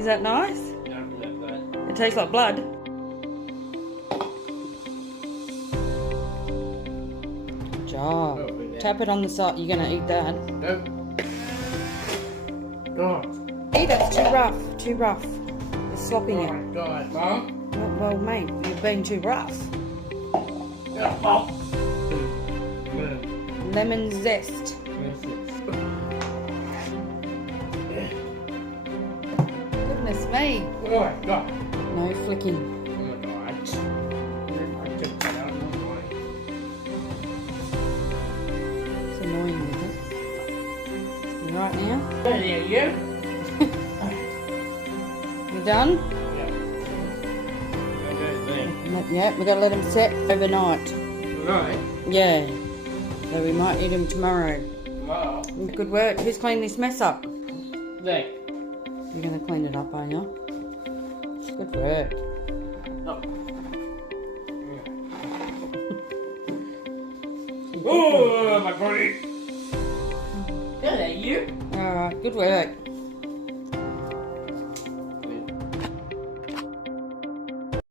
Is that nice? Don't look that. It tastes like blood. Good job. Oh, yeah. Tap it on the side. You're going to eat that. Nope. God. Hey, that's too rough. Too rough. You're slopping Oh it. my God, Mum. Well, mate, you've been too rough. Yeah, Mum. Lemon zest. Goodness me. Oh my God. No flicking. Oh my God. I took that out of my mind. It's annoying, isn't it? You right now? There you. You done? Yeah. Yeah, we've got to let them set overnight. Right. Yeah. So we might eat them tomorrow. Wow. Good work. Who's cleaned this mess up? There. You're going to clean it up, are you? Good work. Oh. Oh, my body. There you. Alright, good work.